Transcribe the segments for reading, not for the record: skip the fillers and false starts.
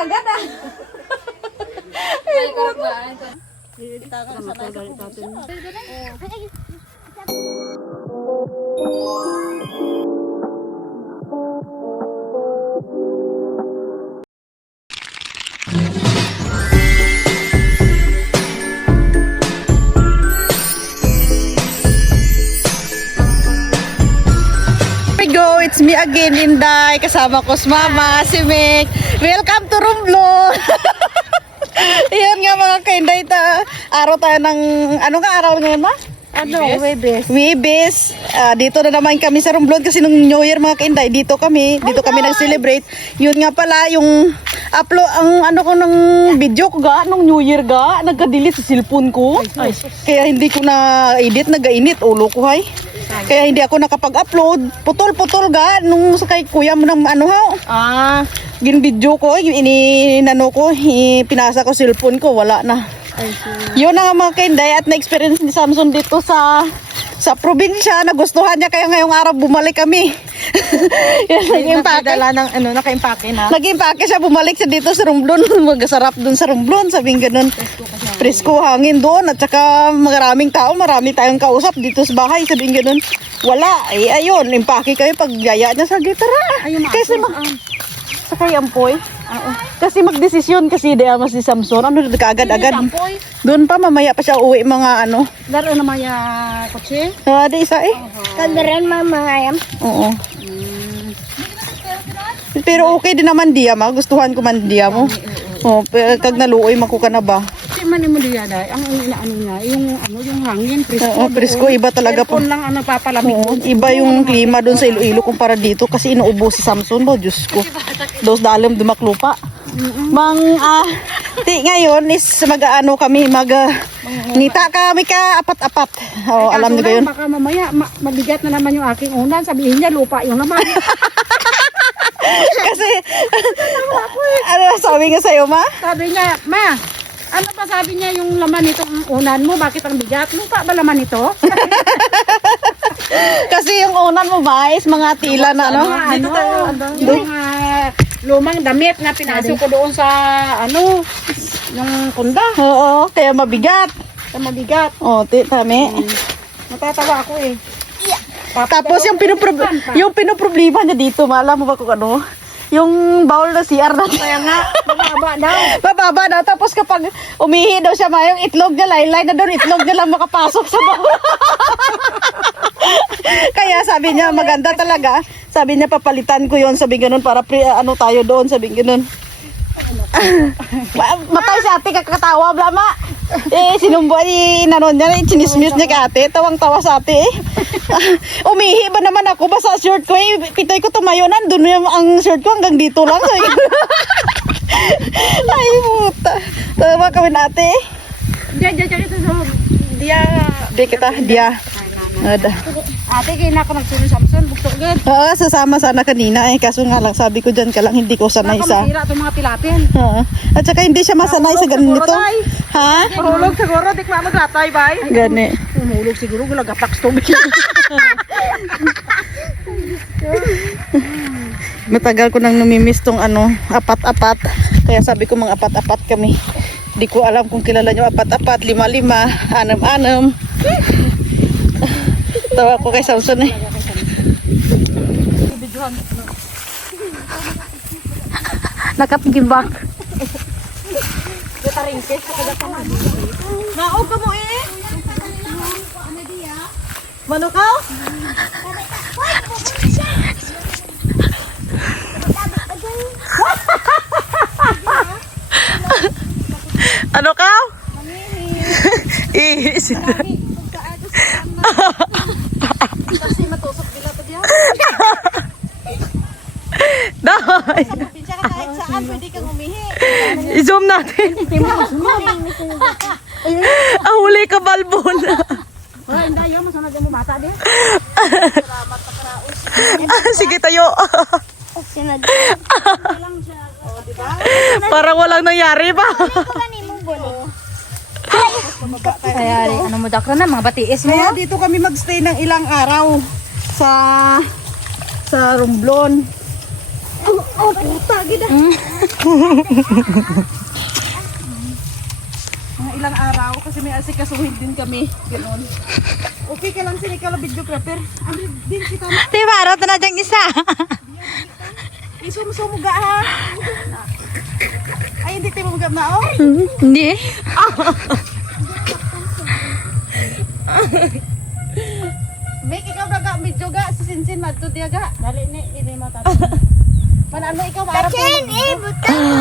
agad ah. Ay, karap ba? Go, it's me again, Inday. Kasama ko si Mama, si Mick. Welcome to Romblon. Yan nga mga ka-Inday, araw tayo ng, ano nga araw ngayon ma? Webes. Dito na naman kami sa Romblon kasi nung New Year mga ka-Inday, dito kami nag-celebrate. Yun nga pala, yung upload, ang ano ko ng video ko ga, nung New Year ga, nagka-delete sa cellphone ko. Kaya hindi ko na edit, nag-init, ulo ko hay. Kaya hindi ako nakapag-upload. Putol-putol ga nung sa kay kuya mo ng ano ha. Gin-video ko, inano ko, pinasa ko cellphone ko, wala na. Yun na nga mga ka-Inday at na-experience ni Samson dito sa probinsya. Nagustuhan niya kaya ngayong araw bumalik kami. Nag-impake ng ano, naka-impake na. Nag-impake siya, bumalik siya dito sa Romblon. Magasarap dun sa Romblon, sabing ganun. Presko hangin doon at saka maraming tao, marami tayong kausap dito sa bahay, sabing ganun. Wala, ayun, impake kayo pag yaya niya sa gitara. Kasi sakay ampoy. Kasi magdesisyon kasi di ama si Samson. Ano kaagad-agad. Doon pa mamaya pa siya uwi mga ano. Daro na maya kotse? Ada isa eh. Kandaran mamangayam. Oo. Pero okay din naman diya ma. Gustuhan ko man diya mo. Oh, kag naluoy mako ka na ba? Kasi man mo diya dai. Ang inaano niya, yung hangin presko. Oo, presko iba talaga po. Lang ano papalamig. Oo, iba yung klima doon sa Iloilo kumpara dito kasi inuubo si Samson bo, Diyos ko. Dos dalam dumaklupa. Ngayon is mag-ano kami, nita kami ka apat-apat. Oh, alam niyo ba yun? Baka mamaya mabigat na naman yung aking unan, sabihin niya lupa yung naman. Kasi ano sabi nga sa'yo ma? Sabi niya, ma, ano pa sabi niya yung laman nitong unan mo? Bakit ang bigat? Lupa ba laman ito? Kasi yung unan mo ba is mga tila na ano? Yung lumang damit na pinasok ko doon sa ano, yung punda. Oo, kaya mabigat. Mabigat. Oh, tami. Natatawa ako eh. Tapos yung pinoproblema niya dito, alam mo ba kung ano? Yung bowl na CR natin. Kaya nga, mababa daw. Mababa daw. Tapos kapag umihi daw siya, yung itlog niya, laylay na doon, itlog niya lang makapasok sa bowl. Kaya sabi niya, maganda talaga. Sabi niya, papalitan ko yon, sabi ganun, para ano tayo doon, sabi ganun. Matay si ate, kakatawa, blama. Sinumbo, nanon niya, chinismute niya kay ate, tawang-tawa sa ate eh. Umihi ba naman ako, basta shirt ko eh, pitoy ko tumayo, nandun yung ang shirt ko hanggang dito lang. Ay, puta. Tawa kami na ate eh. Dia. Ada. Ate, kaya na ako nagsunod Samson, bukto agad. Oo, sasama sana kanina eh. Kaso nga lang, sabi ko dyan ka lang, hindi ko sanay sa... Baka masira itong mga tilapin. Oo. At saka hindi siya masanay sa ganito. Ha? Mahulog siguro, di ko maglatay, bay. Gani. Mahulog siguro, gulagapak tubig. Matagal ko nang namimiss tong ano, apat-apat. Kaya sabi ko mga apat-apat kami. Di ko alam kung kilala nyo apat-apat, lima-lima, anam-anam. Tawa ko kay Samson eh. Nakapigibak. Naog ka mo eh. Manukaw? Ano ka? Kasi matusok bila pa diyan. Dahil. Pinsya ka kahit saan, pwede kang umihi. I-zoom natin. Huli ka balbon. Wala, hindi yun. Masunod mo bata din. Salamat na karaos. Sige tayo. Sinad. Parang walang nangyari ba? Kaya ano mo dakro na, mga batiis mo. Kaya dito kami magstay ng ilang araw sa Romblon. Oh, puta, gida. Mga ilang araw kasi may asikasuhin din kami. Ganun. Okay ka lang sila ikaw lang videographer. Ano din kita na? Diba, araw na dyang isa. Isum-sumuga ha. Ay, hindi tayo mamugab na oh. Hindi. Make ikaw daga video ga si Sinsin madto dia ga. Dali ni, ini mata. Manano ikaw maarap Chen, butang ko.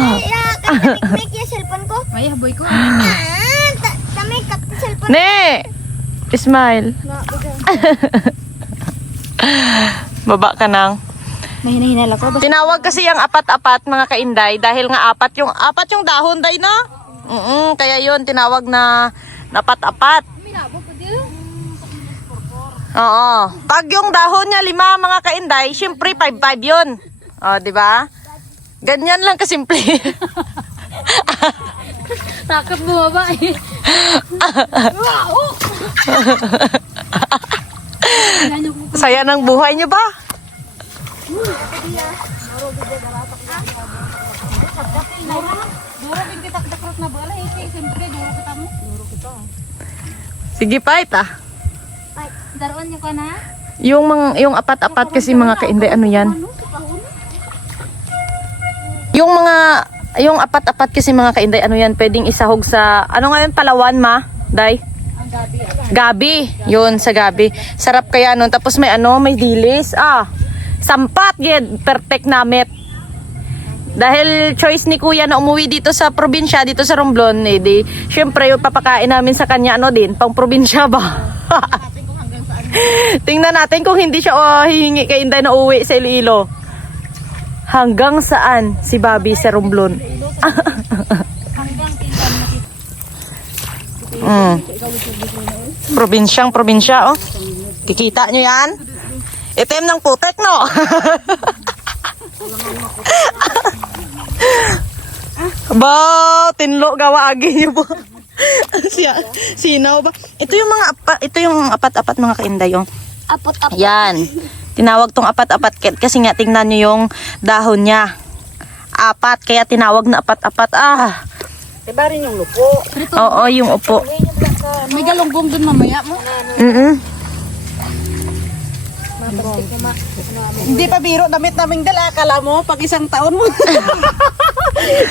Katikmik yung cellphone ko. May haboy ko. Tamay kap cellphone. Ne! Smile. Baba ka nang. Mahina-hinala ko. Tinawag kasi yung apat-apat mga kainday dahil nga apat yung dahon day na. Kaya yun tinawag na napat-apat. Oo. Pag yung dahon niya 5 mga kainday, syempre 5-5 yun. O, di ba? Ganyan lang kasimple. Takot bumaba eh. Saya ng buhay niyo ba? Duro din kita dakrot na bala eh. Siyempre, duro kita mo. Duro kita. Sige pa ita. Daroon niyo ka na? Yung apat-apat kasi mga kainday ano yan? Yung apat-apat kasi mga kainday ano yan, pwedeng isahog sa ano nga yun, Palawan ma? Day? Gabi. Yun sa gabi. Sarap kaya nun. Tapos may may dilis. Sampat gid, perfect namit. Dahil choice ni kuya na umuwi dito sa probinsya, dito sa Romblon, di syempre yung papakain namin sa kanya din, pang probinsya ba? Tingnan natin kung hindi siya hihingi kay Inday na uwi sa Iloilo. Hanggang saan si Bobby sa Romblon? Probinsya, oh. Kikita nyo yan? Itim ng putek, no? Ba, tinlo gawa agi niyo po. Sinaw ba? Ito yung apat-apat mga kainday, oh. Apot-apot. Yan. Tinawag tong apat-apat kasi nga tingnan nyo yung dahon niya. Apat, kaya tinawag na apat-apat. Diba rin yung lupo? Oo, yung upo. May galunggong dun mamaya mo. Hindi pa biro damit naming dala. Akala mo pag isang taon mo.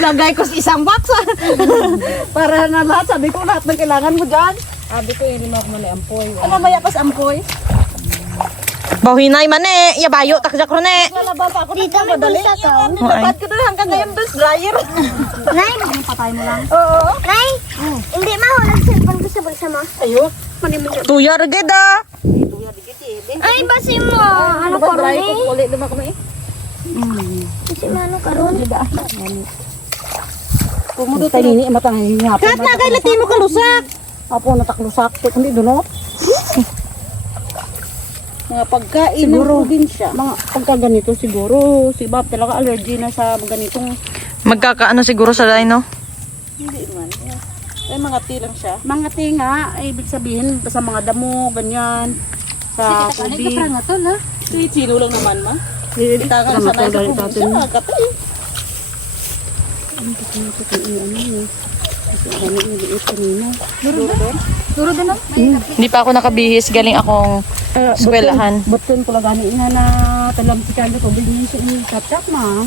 Lagay ko sa isang box. Para na lahat. Sabi ko lahat ng kailangan mo dyan. Sabi ko yung lima ko mali ampoy. Ano maya pas amkoy? Bahinay man eh. Yabayo, takjak ron eh. Wala ba pa ako Dito may bulsa to. Dapat ko na hanggang ngayon dos dryer. Nay, Patay mo lang. Oo. Nay, hindi mahulog cellphone ko sa bulsa mo. Ayo. Tuyar gid ah. Ay, basi mo. Ano ko ron eh? Ulit luma ko eh. Basi mo ano ka ron? Pumudo tayo ni matang hihap. Kat na kay lati mo kalusak. Apo nataklusak. Hindi dunot. Mga pagkain Siguro. ng probinsya. Mga pagkaganito siguro. Si Bob talaga allergy na sa ganitong Magkakaano siguro sa dino? Hindi man. Ay mga tilang siya. mga tinga. Ay, ibig sabihin sa mga damo, ganyan. Sa tubig. nga to, no? Sino lang naman ma. Itangan sa nasa probinsya. Mga katay. Duro din, no? Hindi pa ako nakabihis. Galing akong eskwelahan. Button ko lang gani nga na talam si Carlo ko. Bilhin siya yung chap-chap ma.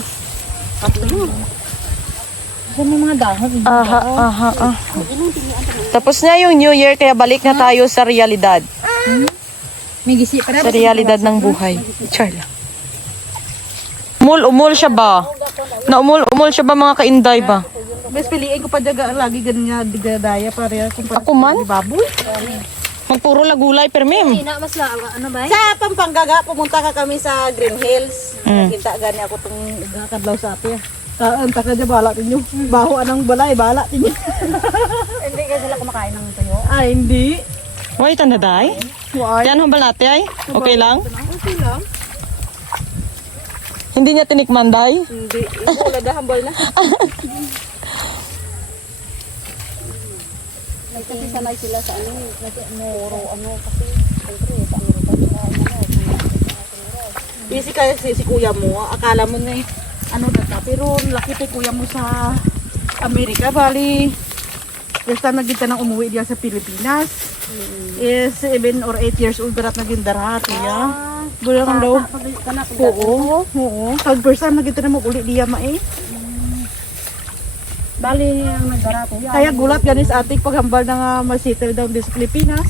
Sa mga dahon. Aha. Tapos na yung New Year, kaya balik na tayo sa realidad. May gisi pa Sa realidad ng buhay. Charla. Umul siya ba? Naumul siya ba mga kainday ba? Bes piliin ko pa dyan lagi ganyan digdadaya para kumpara Ako man? baboy. Magpuro lagulay permim. Ina, mas ano ba? Sa Pampanga pumunta ka kami sa Green Hills. Mm. Kita gani ako tong kadlaw sa atin. Kaan ta ka dyan bala tinyo. Baho anang balay bala tinyo. Hindi ka sila kumakain ng tuyo. Ay hindi. Why tandaday? Why? Diyan humbal natin ay? Okay lang? Okay lang. Hindi niya tinikman day? Hindi. Wala da hambal na. Kasi sanay sila sa ano, kasi siyempre sa Amerika sila Busy kaya si kuya mo. Akala mo na Pero laki pa kuya mo sa Amerika. Bali, first time naging tanang umuwi diya sa Pilipinas. Is 7 or 8 years old darat naging dara kuya. Bulan ang daw. Oo. Pag first time naging tanang uli diya mae. Bali, ang nagdara ko yan. Kaya gulat ganis ating paghambal na nga ma-settle down din sa Pilipinas.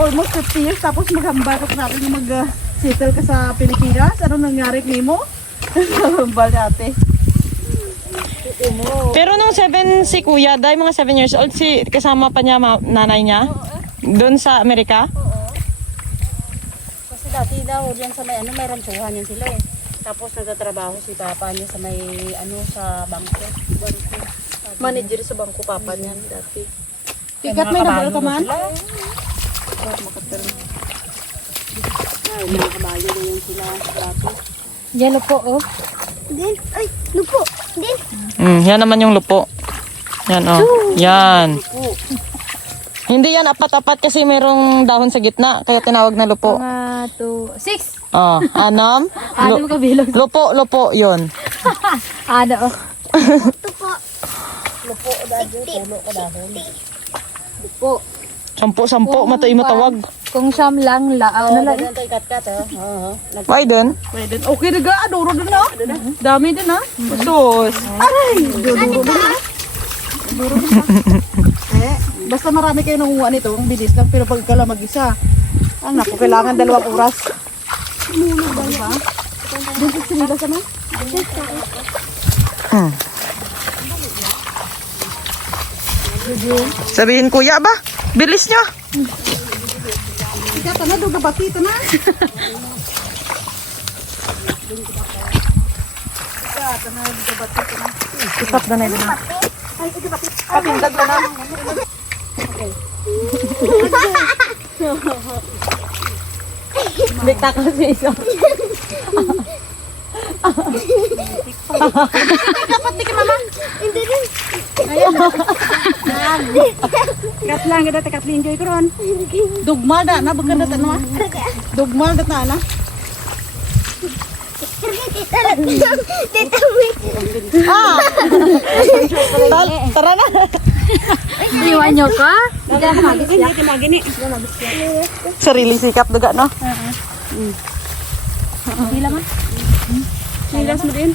Almost 50 years tapos maghambal ka natin na mag-settle ka sa Pilipinas. Ano nangyari nimo? Hambal natin. Pero nung 7 si Kuya, dahil mga 7 years old, si kasama pa niya nanay niya? Doon sa Amerika? Kasi dati daw, diyan sa may may ranchuhan yan sila eh. Tapos nagtatrabaho si papa niya sa may sa bangko. Manager sa bangko papa niyan dati. Tikat may nabal ka man? Ay, mga kabayo na yun sila dati. Yan po, oh. Din. Ay, lupo. Din. Yan naman yung lupo. Yan oh. Yan. Hindi yan apat-apat kasi merong dahon sa gitna, kaya tinawag na lupo. 1, 2, 6. Oh, anam? Ano kabilog? Lupo, yun. Ano? Ito po. Lupo, dado, tulo ka dahon. Sampo, matuloy matawag. Kung siyam lang, ano lang? Ganyan tayo kat-kat, oh. Why dun? Pwede. Okay na ga, aduro din na. Dami din ha. Sus. Aray! Aduro din na. Aduro din na. Basta marami kayo nangunguha nito, ang bilis lang, pero pag kala mag-isa, naku, kailangan 2 oras. Diba? Doon sa sinila sa man? Sabihin kuya ba? Bilis nyo. Ika, na, doon gabati, ito na. Stop na yun. Kapindag na na. Bigta ka si isa. Dapat di ka mama. Hindi din. Kat lang, ganda kat enjoy ko ron. Dugmal na, baganda ta na. Dugmal na ta na. Tita, wait. Tara na. Iwan nyo ka? Hindi, timagini. Sarili sikap duga no. Nilas mo din.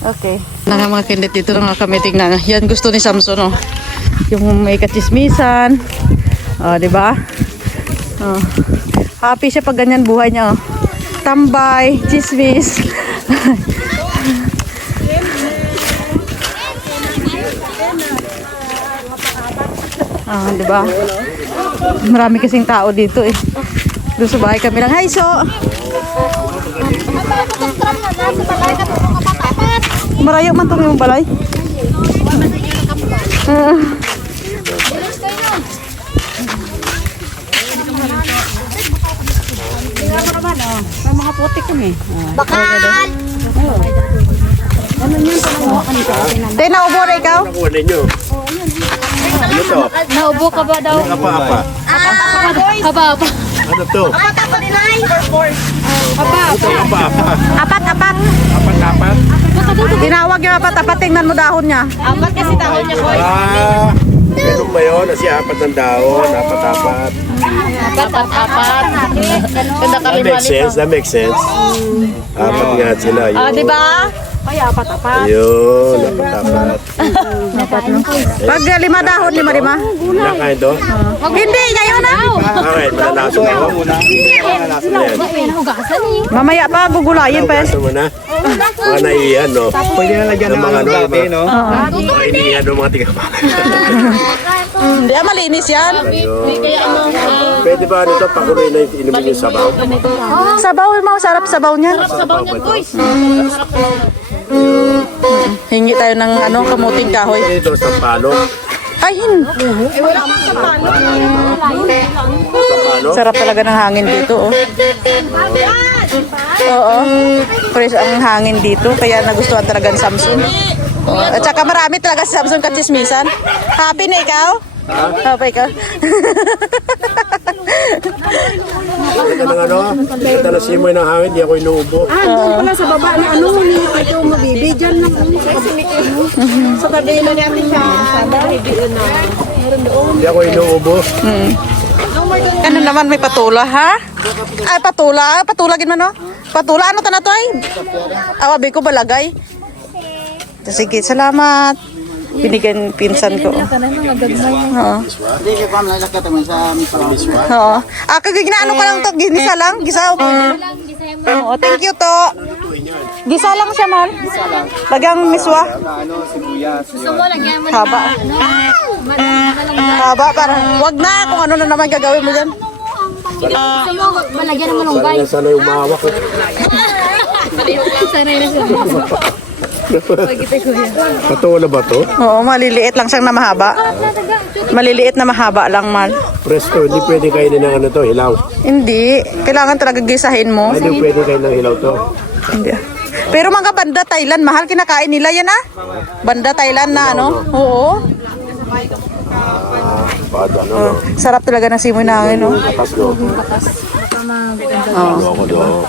Okay. Na mga kindet dito na nga kami tingnan. Yan gusto ni Samson oh. Yung may kachismisan. Oh, di ba? Oh. Happy siya pag ganyan buhay niya oh. Tambay, chismis. Di ba? Marami kasing tao dito eh. Doon sa bahay kami lang. Hi, so. Marayo man tong yung balay. May mga putik kami. Bakal! Tay, naubo na ikaw? Kunin nyo. Ano to? Naubo ka ba daw? Apa-apa. Haba-haba. Ano to? Apa-apa din ay. Apa-apa. Apat. Apat-apat. Tinawag yung apat. Tingnan mo dahon niya. Apat kasi dahon niya ko. Ganun ba yun? Kasi apat ng daon. Apat-apat. Apat. That makes sense. That makes sense. Apat nga sila. Yun. Ah, di ba? Kaya apat-apat. Ayun. Apat-apat. Pag 5 dahon, 5. Nakain to? Hindi, ngayon na. Okay. Malalaso na ako. Ayan. Hugasan eh. Mamaya pa, gugulayin pa. Malalaso mo na. Mga naiihan, no? Pwede na lagyan ng mga dati, no? Mga iniihan ng mga tingapakay. Hindi, malinis yan. Ayun. Pwede ba nito pakuloy na inumin yung sabaw? Sabaw, masarap sabaw niyan. Sabaw ba ito? Hingi tayo ng kamuting kahoy. Ito sa palo. Ay, hindi. Sa palo. Sarap talaga ng hangin dito, oh. Oo. Fresh ang hangin dito, kaya nagustuhan talaga ni Samson. Oh. At saka marami talaga si Samson kachismisan. Happy na ikaw? Apay ka. Ito ng ano, ito na simoy ng hangin, di ako inuubo. Doon pala sa baba na ano, ni ito mabibigyan ng sa tabi na natin siya. Hindi ako inuubo. Ano naman may patula ha? Ay patula, patulagin mo no? Patula ano ta na to ay? Awabi ko balagay. Sige, salamat. Binigyan pinsan ko. Oo. Oo. Kagiginaano ka lang to, ginisa lang, gisa. Oo, thank you to. Gisa lang siya man. Lagang miswa. Haba. Haba, parang wag na kung ano na naman gagawin mo dyan. Malagyan ng malunggay. Sana yung umahawak. Patola ba to? Oo, maliliit lang siyang na mahaba. Maliliit na mahaba lang man. Presto, hindi pwede kainin ng ano to, hilaw. Hindi. Kailangan talaga gisahin mo. Hindi pwede kainin ng hilaw to. Hindi. Pero mga banda Thailand, mahal kinakain nila yan ah. Banda Thailand na ano. Oo. Bad ano, no? Sarap talaga ng simoy na hangin, no? Takas, no? Ano ako, no?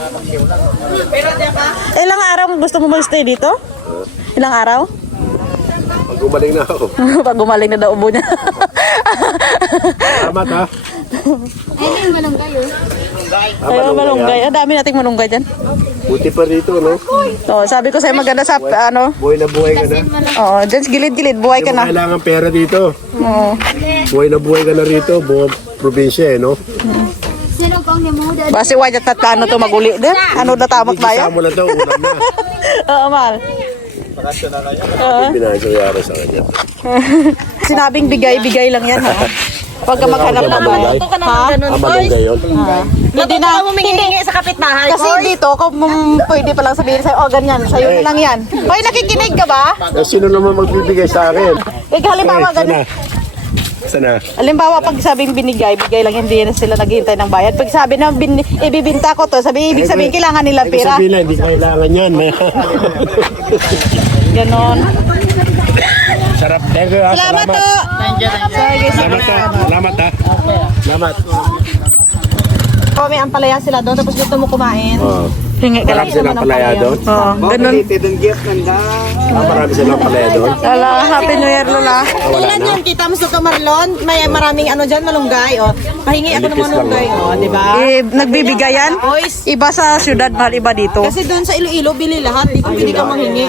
Ilang araw gusto mo mag-stay dito? Ilang araw? Pag gumaling na ako. Pag gumaling na daw ubo niya. Salamat, ha? Ayun yung malunggay oh. Ayaw malunggay. Ang dami nating malunggay dyan. Buti pa rito, no? Oo, sabi ko sa'yo maganda sa ano. Buhay na buhay ka na. Oo, dyan sa gilid-gilid. Buhay ka Hindi mo na. kailangan pera dito. Oo. Buhay ka na rito. Buong probinsya, eh, no? Sino kong ni mo dad? Basi wajat at ano to maguli din. Ano na tamot ba Igisa yan? mo na to, ulam na. Oo, mahal. Pinagayari sa kanya. Sinabing bigay-bigay lang yan, ha? Huwag ka maghanap ng bahay. Ha? Malunggay yun. Hindi na. Hindi. sa kapitbahay. Kasi dito, kung pwede palang sabihin sa'yo, oh, ganyan, sa'yo na lang yan. Hoy, nakikinig ka ba? Sino naman magbibigay sa akin? Halimbawa, ganun. Sana. Halimbawa, pag sabing binigay, bigay lang, hindi na sila naghihintay ng bayad. Pag sabi na ibibinta ko to, ibig sabihin kailangan nila Ibig pera. sabihin na, hindi kailangan yan. Ganon. Sarap. Thank you, ha? Salamat to. Salamat, ha? Salamat, ha? Salamat. Oh, may ampalaya sila doon, tapos gusto mo kumain. Oo. Hingi ka lang. Marami silang palaya doon? Oo, ganun. Marami silang palaya doon? Lala, Happy New Year, Lola. Wala Ilan na. yun? Kita mo sa Marlon? May maraming ano dyan, malunggay. Oh. Pahingi ako ng Nipis lang, malunggay. oh. Oh, di ba? Nagbibigay yan? Iba sa syudad, mahal iba dito. Kasi doon sa Iloilo, bili lahat. Dito pwede ka manghingi.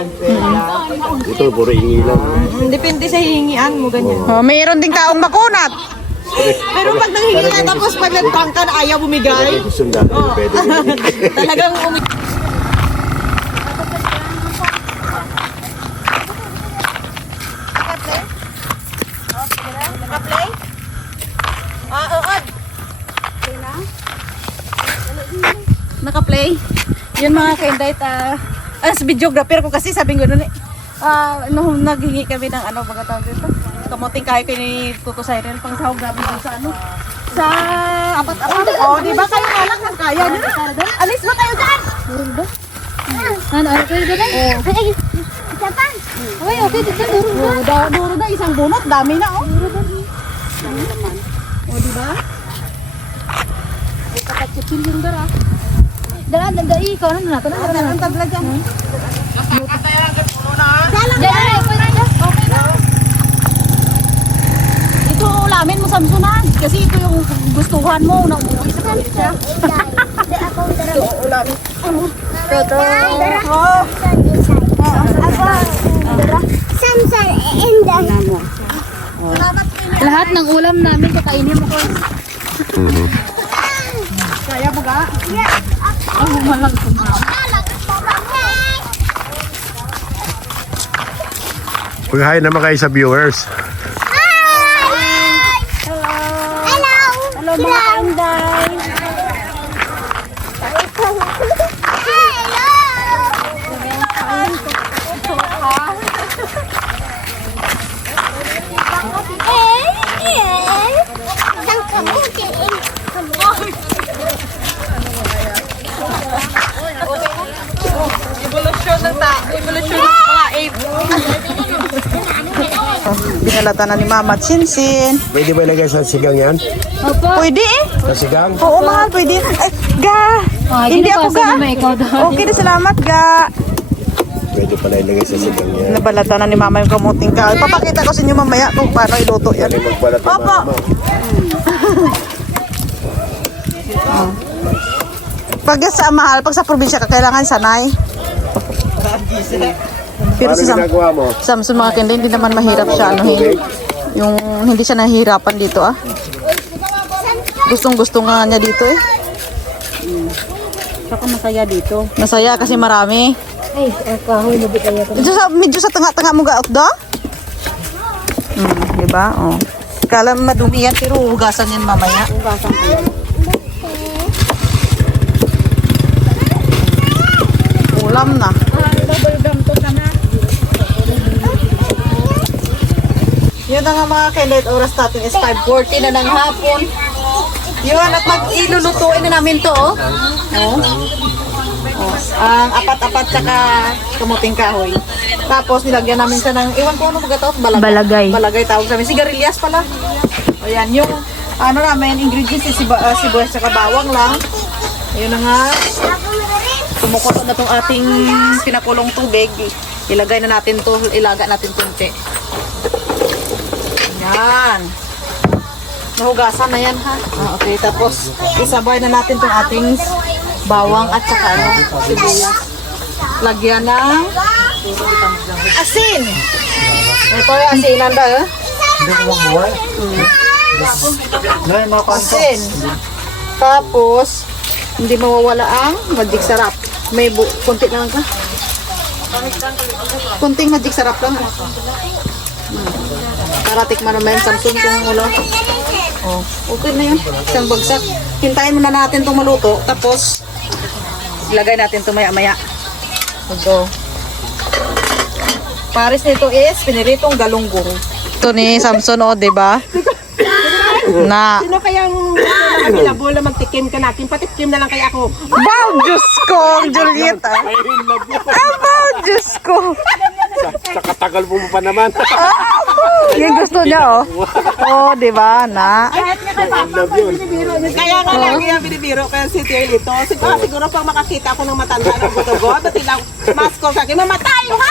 Ito, puro ingi lang. Depende sa hihingian mo, ganyan. Oh, mayroon ding taong makunat. Pero pag nanghingi na tapos pag nagtangkan, ayaw bumigay. Sundan, pwede. Talagang Naka-play? Naka-play? Yun mga ka-invite, as videographer ko kasi sabi ko nun nung naghingi kami ng ano, baga tawag dito. Kamuting kayo kayo ni Tuto Cyril, pang sahog namin dun sa ano. Sa apat-apat. Oh, di ba kayo nga lang ng kaya? Alis na kayo dyan! Ano kayo dad? Ay, Japan. Okay, okay, dad. Duro na, isang bunot, dami na oh. O di ba? Ay kakachipin yung dara. Dara, ikaw na nato na. Ang tabla dyan. Dara, okay na. Ito ulamin mo Samsunan. Kasi ito yung gustuhan mo na umuwi sa probinsya. Di ako dara. Ulamin. Toto. Oh. Ako dara. Samsar enda. Lahat ng ulam namin kakainin mo ko. Kaya mo ga? Ang malang Hi naman kayo sa viewers. Hello mga Inday. evolusyon ng mga ape. Nalata na ni Mama at Sinsin. Pwede ba ilagay sa sigang yan? Opo. Pwede eh. Sa sigang? Oo, mahal, pwede. Ay, ga! Hindi ako ga. Okay na, salamat, ga. Pwede pala ilagay sa sigang yan. Nabalata na ni Mama yung kamuting kahoy. Papakita ko sa inyo mamaya kung paano iluto yan. Pwede magbalat ng Opo. mama. Pag sa mahal, pag sa probinsya ka, kailangan sanay. Pero Paano sa ginagawa mo? Samsung mga kende, hindi naman mahirap siya anuhin. Yung hindi siya nahihirapan dito ah. Gustong-gusto nga niya dito eh. Saka masaya dito. Masaya kasi marami. Ay, kahoy na kaya ko. Medyo sa tanga-tanga mo gaot da? Diba? Oh. Kala madumi yan pero hugasan yan mamaya. Hugasan ko yan. Ulam na. Double gum to na. Yun na nga mga kailit, oras natin is 5:40 na ng hapon. Yun, at mag-ilulutuin na namin to, oh. Oh. Oh. Ang apat-apat tsaka kamuting kahoy. Tapos nilagyan namin siya ng, iwan ko ano magkataot, Balagay. Balagay tawag namin. Sigarilyas pala. Ayan, yung ano namin, ingredients is sibuyas tsaka bawang lang. Ayun na nga. Kumukulo na tong ating pinakulong tubig. Ilagay na natin to, ilaga natin konti. Yan. Nahugasan na yan ha. Okay, tapos isabay na natin tong ating bawang at saka ano, sibuyas. Lagyan ng asin. Ito yung asinan ba eh? Asin. Tapos, hindi mawawala ang magic sarap. May konti lang ka. Kunting magic sarap lang. Para tikman naman yung Samsung kung ulo. Oh, okay na yun. Isang bagsak. Hintayin muna natin itong maluto. Tapos, ilagay natin ito maya-maya. Ito. Pares nito is piniritong galunggong. Ito ni Samson, o, diba? Na. Sino kayang available na magtikim ka natin? Patikim na lang kaya ako. Wow, Diyos ko, Julieta. Wow, Diyos ko. Sa katagal mo pa naman. Yung gusto niya, oh. Oh, di ba, na? Kaya nga lagi yung binibiro kaya si Tia Lito. Siguro pag makakita ako ng matanda ng butogo, ba't ilang masko sa akin, mamatay mo ka!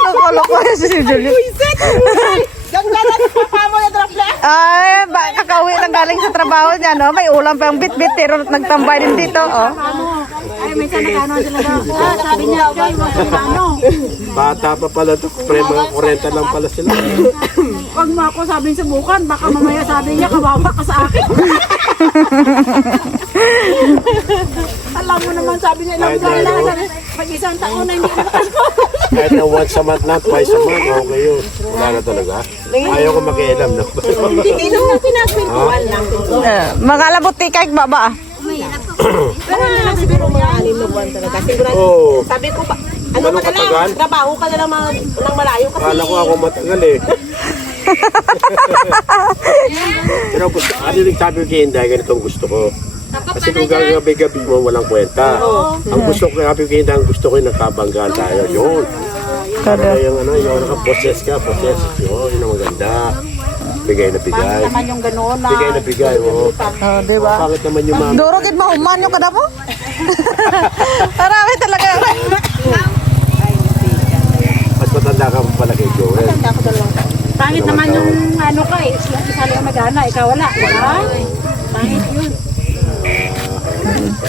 Loko-loko si Julieta. Ganda na sa papa mo na drapla. Ay, kakauwi lang galing sa trabaho niya, no? May ulam pa yung bit-bit, pero nagtambay din dito, oh. Ay, minsan nagano sila daw. Sabi niya, okay, wag sila ano. Bata pa pala to. Pre, mga 40 lang pala sila. Wag mo ako sabihin subukan, baka mamaya sabi niya, kawawa ka sa akin. Alam mo naman, sabi niya, ilang buwan lang. Pag isang taon na hindi ko Kahit na once a month lang, twice a month, okay yun. Wala na talaga. Ayaw ko makialam, no? Hindi naman pinagpintuan lang. Mga labuti kahit baba. Pero lang siguro mga 6 na buwan talaga. Siguro, Oo. sabi ko pa, ano Ganun ka na katagal? lang, trabaho ka na lang ng malayo kasi. Kala ko ako matagal eh. Pero gusto, ano yung sabi ko kay Inday, ganitong gusto ko. Kasi kung gabi-gabi mo, walang kwenta. Ang gusto ko, sabi ko kay Inday, ang gusto ko yung nagkabanggaan tayo. Yun. Para yung ano, yung naka-possess ka, possess. Yun ang maganda. Bigay na bigay. Naman yung gano'n na. Bigay na bigay, oo. Oh, di ba? Bakit naman yung mami? Duro kit mahuman yung kada mo. Marami talaga. Mas matanda ka pa pala kay Joel. Pangit naman yung ano ka eh. Isa lang magana, ikaw wala. Diba? Pangit yun.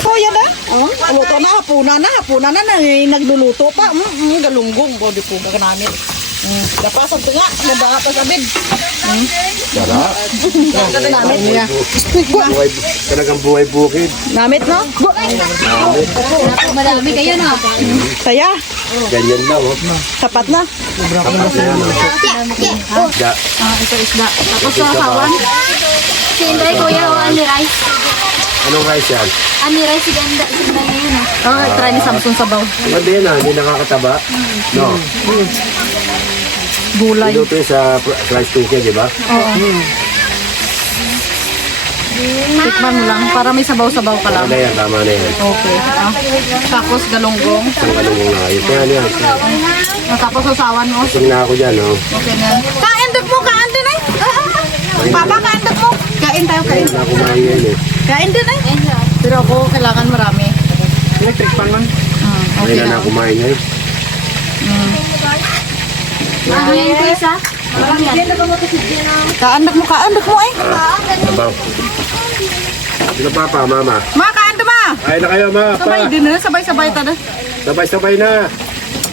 Oh, yan na. Luto na, hapuna na, nagluluto pa. Galunggong, body po ka namin. Dapasan ko nga, nabaka pa sa bed. Sarap. Kata namin niya. Buhay, talagang buhay bukid. Namit, no? Marami kayo na. Saya, Ganyan lang, oh. sapat na. Tapos na yan, oh. Da. Ito isda. Tapos sa hawan. Si Inday, kuya, o Ani Rice. Anong rice yan? Ani Rice, si Ganda. Si Inday ngayon ah. Oh, try ni Samson sabaw. Maganda yan, hindi nakakataba. No. Gulay. Ito sa rice cooker, di ba? Oo. Tikman mo lang, para may sabaw-sabaw ka lang. Tama na yan, tama na yan. Okay. Tapos galunggong. Isang galong na. Ito yan. Tapos usawan mo. Isang na ako dyan, oh. Okay na. Kain dot mo, kain din ay. Papa, kain dot mo. Kain tayo, kain. Wala akong kumain ngayon, eh. Kain din ay. Pero ako, kailangan marami. Electric fan man. Ngayon na na kumain ngayon. Ngayon ko isa. Marami yan. Kain dot mo ay. Sabaw. Sino papa, mama? Ma, kain dot ma. Kain na kayo, ma. Sabay Pa. din na, sabay-sabay tada. Sabay-sabay na.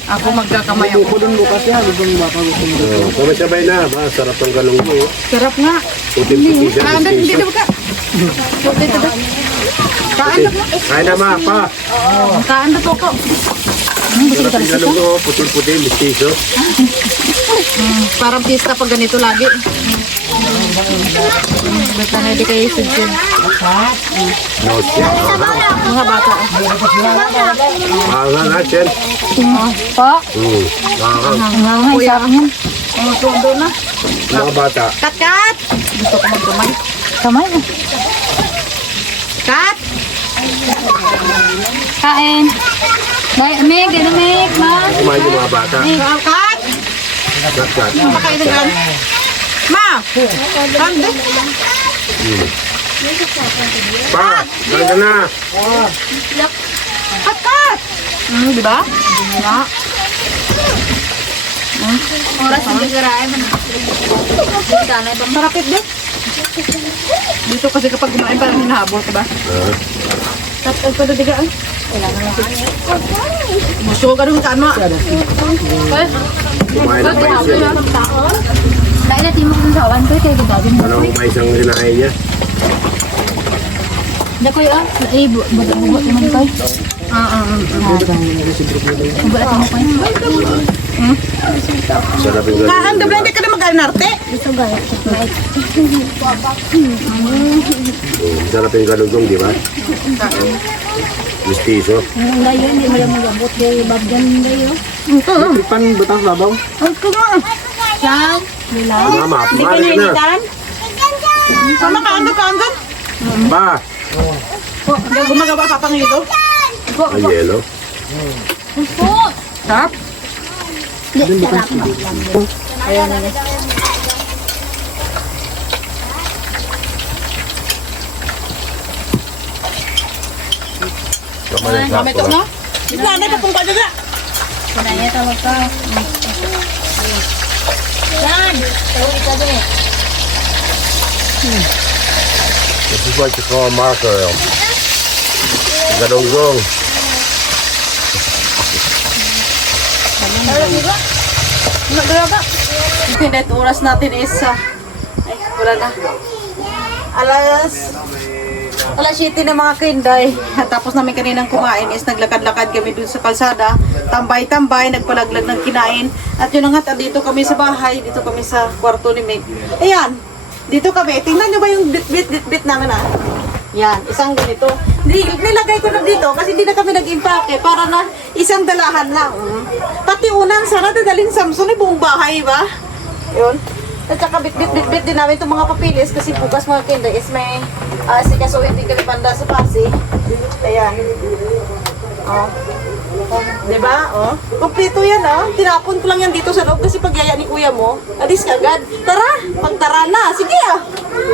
Ako magkakamay ako. Sabay-sabay na. Ma, sarap ng galong mo. Sarap nga. Puti-puti siya. Kain dot, hindi ba ka? Okay, tada. Kain dot mo. Kain na, ma. Pa. Kain dot ko. Sarap ng galong mo. Puti-puti, mistiso. Parang pista pag ganito lagi. Ba't na hindi kayo sugyan? No, siya. Mga bata. Mahal na, Chen. Pa? Mahal. Kuya. Mga tundo na. Mga bata. Kat! Gusto ko magkamay. Kamay na. Kat! Kain. Dahil, Meg, dito Meg, ma. Kumain yung mga bata. Kat! Kat. Makain na yan. Ma! Kande? Pa, kain ka na. Kat! Di ba? Ma? Oras ng gagarain man. Sanay ba? Sarapit din. Dito kasi kapag kumain parang hinahabol ka ba? Tapos pa doon digaan. Gusto ko ganun kaan mo. Kumain ng mais yan. Dahil natin mo kung sawan ko, kaya gagawin mo. Anong mais ang kinain niya? Hindi ko yun. Eh, bugot naman ko. Bugot mo ko yun. Sarap yung galong. Kaan, gabi hindi ka na mag-anarte. Ito gaya. Sarap yung galugong, di ba? Mistiso. Ngayon, hindi mo lang mag-abot. Dahil babgan ngayon. Ang kuma. Siyang. Mama, Hindi ka kumain ka na. nainitan? Sama kaan doon. Pa, Gumagawa ka pang ito. ang yelo. Po. Sarap. Kami ito na. Nanay pa pong padala. Kunanya tawag ka. Yan. Tawag ka din. This is what you call mackerel. Galunggong. Nagraba. Pinit oras natin is ay, wala na. Alas 7 na mga kinday. At tapos namin kaninang kumain is naglakad-lakad kami dun sa kalsada. Tambay-tambay, nagpalaglag ng kinain. At yun na nga, dito kami sa bahay. Dito kami sa kwarto ni Meg. Ayan, dito kami. Tingnan nyo ba yung bit namin ah? Yan, isang ganito. Nilagay ko na dito kasi hindi na kami nag-impake para na isang dalahan lang. Pati unang sana dadaling Samsung buong bahay ba? Yun. At saka bit din namin itong mga papilis kasi bukas mga kinday is may sikasuhin din kami banda sa Pasig. Ayan. Oh. Diba? Oh. Kompleto yan ah. Tinapon ko lang yan dito sa loob kasi pagyaya ni kuya mo, alis ka agad. Tara, pagtara na. Sige ah.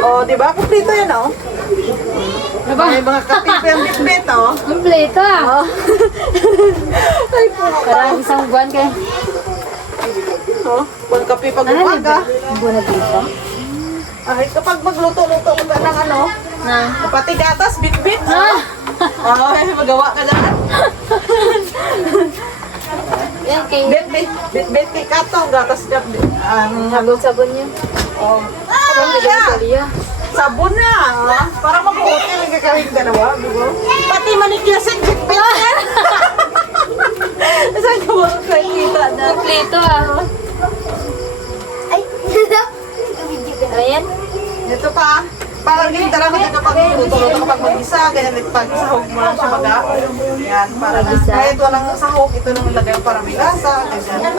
Oh, diba? Kompleto yan oh. May mga kape pa yung bit oh. Kompleto ah. Oh. Ay po. Parang isang buwan kayo. Oh, pang kape pag umaga. Buwan na dito. Ay, kapag magluto-luto ka ng ano, pati gatas, bit-bit. Ay, magawa ka dyan. Yan kay Bit-bit kay Kato, gatas ka. sabon niya. Oh. Liya. Sabon na. Ah. Para mag-hotel ang kakawing dalawa. Diba? Pati manikyasin, bit-bit yan. Saan ka ba kita na? Kompleto ah. Ay. Ayan. Ito pa. Parang ganyan talaga din kapag luto-luto kapag mag-isa, ganyan pag sahog mo lang siya maga. Yan, para na. Kahit walang sahog, ito nang ilagay para may lasa. Ganyan.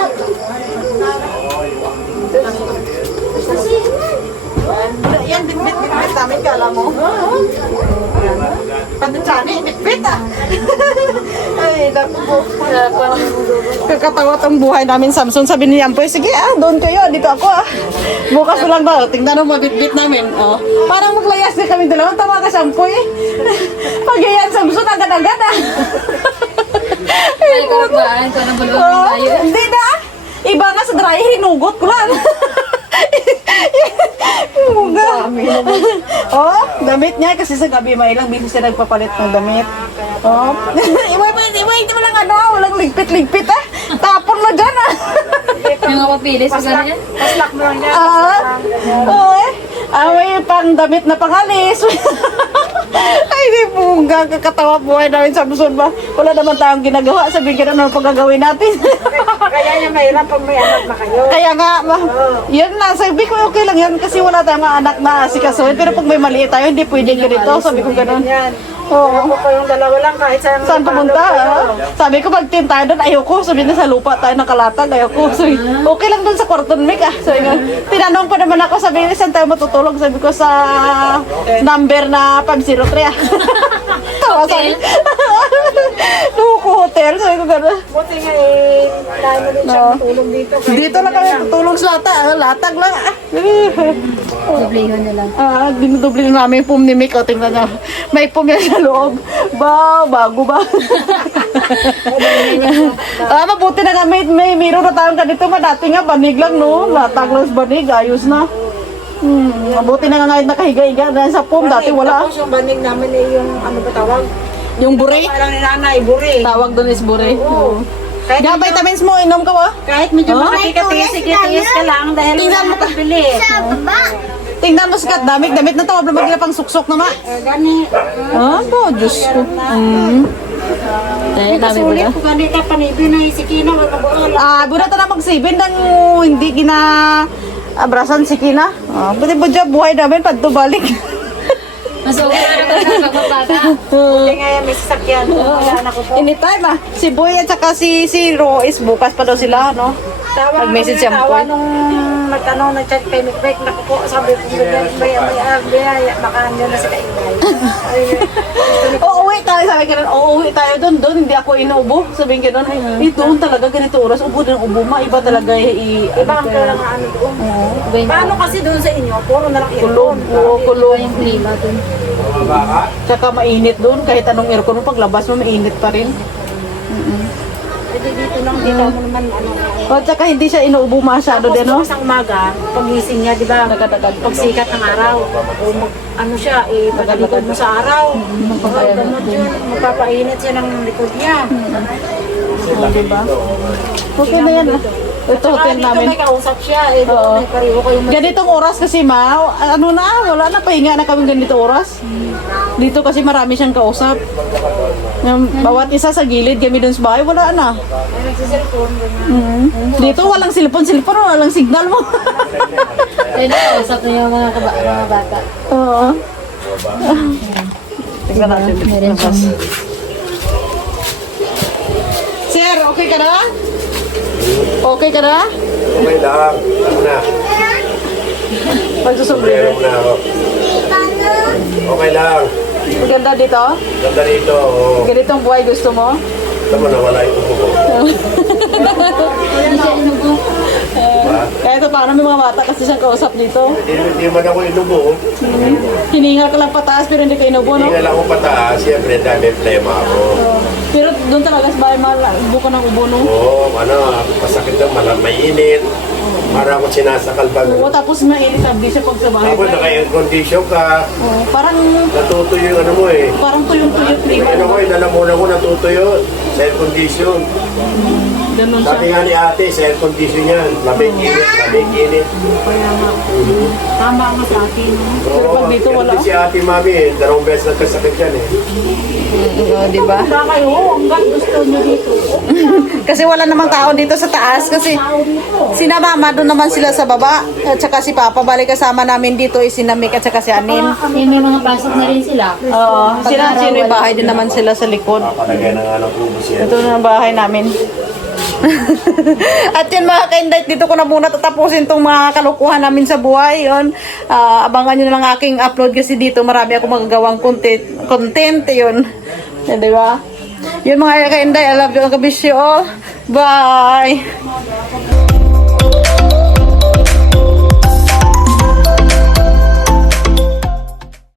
Yan yan, bit namin, kala mo. Patutsani, bit ah. Ay, naku po. Kakatawa tong buhay namin, Samson. Sabi ni Ampoy, sige doon kayo, dito ako Bukas na lang daw, tingnan mo mabit-bit namin. Parang maglayas na kami dalawa, tawa ka Ampoy. Pag yan, Samson, agad-agad Ay, karapaan ko ng bulong tayo. Hindi na. Iba nga sa dry, hinugot ko lang. Damit niya kasi sa gabi may ilang bisis siya nagpapalit ng damit. Iba lang walang ligpit-ligpit Tapon na dyan Yung mga papilis, sa ganyan. Paslak mo lang yan. May pang damit na pangalis. Ay, di bunga, kakatawa buhay namin sa Luzon ba? Wala naman tayong ginagawa, sabihin ka naman pag gagawin natin. Kaya niya mahirap pag may anak na kayo. Kaya nga, yun na, sabi ko okay lang yan kasi wala tayong mga anak na asikasuhin. Pero pag may maliit tayo, hindi pwede ganito, sabi ko ganun. Yan. Oo. Ako pa yung dalawa lang kahit Saan pumunta? Sabi ko mag-team tayo doon, ayoko. Sabi na sa lupa tayo nakalatag, ayoko. Sabi, okay lang doon sa kwarton mic Sabi nga, tinanong pa naman ako, sabi nga, saan tayo matutulog? Sabi ko sa number na 503 Tawa sabi. Luko hotel, sabi ko gano'n. Buti nga tayo na din siya matulog dito. Dito lang kami tutulog sa latag lang Dublihon na lang. Dinudubli na namin yung pum ni Mick. Tingnan niya. May pum yan sa loob. Bago ba? Mabuti na nga may miro na tayong ganito. Dati nga banig lang no. Latag lang sa banig. Ayos na. Mabuti na nga ngayon nakahiga-higa dahil sa pum. Dati wala. Tapos yung banig namin yung ano ba tawag? Yung bure. Parang ni nanay, buri. Tawag doon is bure. Oo. Kahit Kaya vitamins mo, inom ka ba? Kahit medyo makikitiis ka lang dahil Tingnan mo wala kang bili. Tingnan mo sikat. Damit na tawag na magila pang suksok na ma. Gani. Diyos ko. Sulit ko gani ka panibi na isikina. Buna ta na mag-sibin nang hindi gina abrasan si Kina. Pwede ba dyan buhay namin pag balik? Mas okay na naman pagbabata. Hindi nga yan, may sasakyan. Wala na ko po. Anytime Si Boy at saka si Rois bukas pa daw sila, no? Nag-message siya mo po. Tawa nung nagtanong ng chat kay Mikbek, naku po, sabi ko, may makaan nyo na sila ingay. Uuwi tayo, sabi ka nun, uuwi tayo doon, hindi ako inuubo. Sabihin ka nun, doon talaga ganito oras, ubo din ubo, iba talaga Iba ang kailangan ano doon. Paano kasi doon sa inyo, puro na lang kulog, aircon. kulog. Yung klima dun. Tsaka mainit doon, kahit anong aircon mo, paglabas mo, mainit pa rin. Pwede dito lang, dito mo naman ano. At saka hindi siya inuubo masyado din, no? Tapos sa umaga, pagising niya, di ba, pag sikat ng araw, o ano siya, pagkalikod mo sa araw, gamot yun, magpapainit siya ng likod niya. Diba? Okay na yan, Ito, hotel Dito namin. may kausap siya, doon may pariho kayo. Ganitong oras kasi wala na, pahinga na kami ganito oras. Dito kasi marami siyang kausap. Yung bawat isa sa gilid, kami dun sa bahay, wala na. May nagsiselfone, Dito walang cellphone, walang signal mo. Ay, nakausap na yung mga bata. Oo. Tingnan natin. Meron siyang Sir, okay ka na? Okay ka na? Okay lang. Ano na? Pagsusumbrero. Meron na ako. Okay lang. Maganda dito? Ganda rito. Oo. Ganitong buhay gusto mo? Tama na, wala yung upo ko. Kaya ito, paano may mga bata kasi siyang kausap dito? Hindi man ako inubo. Hiningal ka lang pataas pero hindi ka inubo, no? Hindi nga lang ako pataas. Siyempre, dahil may plema ako. Pero doon talaga sa bahay, ubo ka ng ubo, no? Oo, masakit na, may init. Para ako sinasakal ba. Oo, tapos mainit sabi siya pag sa bahay. Ako, naka-air condition ka. Oo, parang Natutuyo yung ano mo eh. tuyong-tuyo klima. Ano ko, inalamunan ko natutuyo. Sa air condition. Ganun siya. Sabi nga ni ate, sa air condition yan. Labig init. Tama nga sa akin. Pero pag dito wala. Si ate mami eh, 2 beses nagkasakit yan eh. Oo, di ba? Baka kayo, hanggang gusto niyo dito. Kasi wala namang tao dito sa taas kasi sina mama doon naman sila sa baba at saka si papa balik kasama namin dito is si Namik at saka si Anin. may mga pasok na rin sila. Oo, sino yung bahay din naman sila sa likod. Palagay na nga ng kubos yan. Ito na ang bahay namin. At yun mga ka-Inday, dito ko na muna tatapusin tong mga kalukuhan namin sa buhay. Yun, abangan nyo na lang aking upload kasi dito marami ako magagawang content yun. Yan, di ba? Yun mga ka-Inday, I love you, I miss you all. Bye!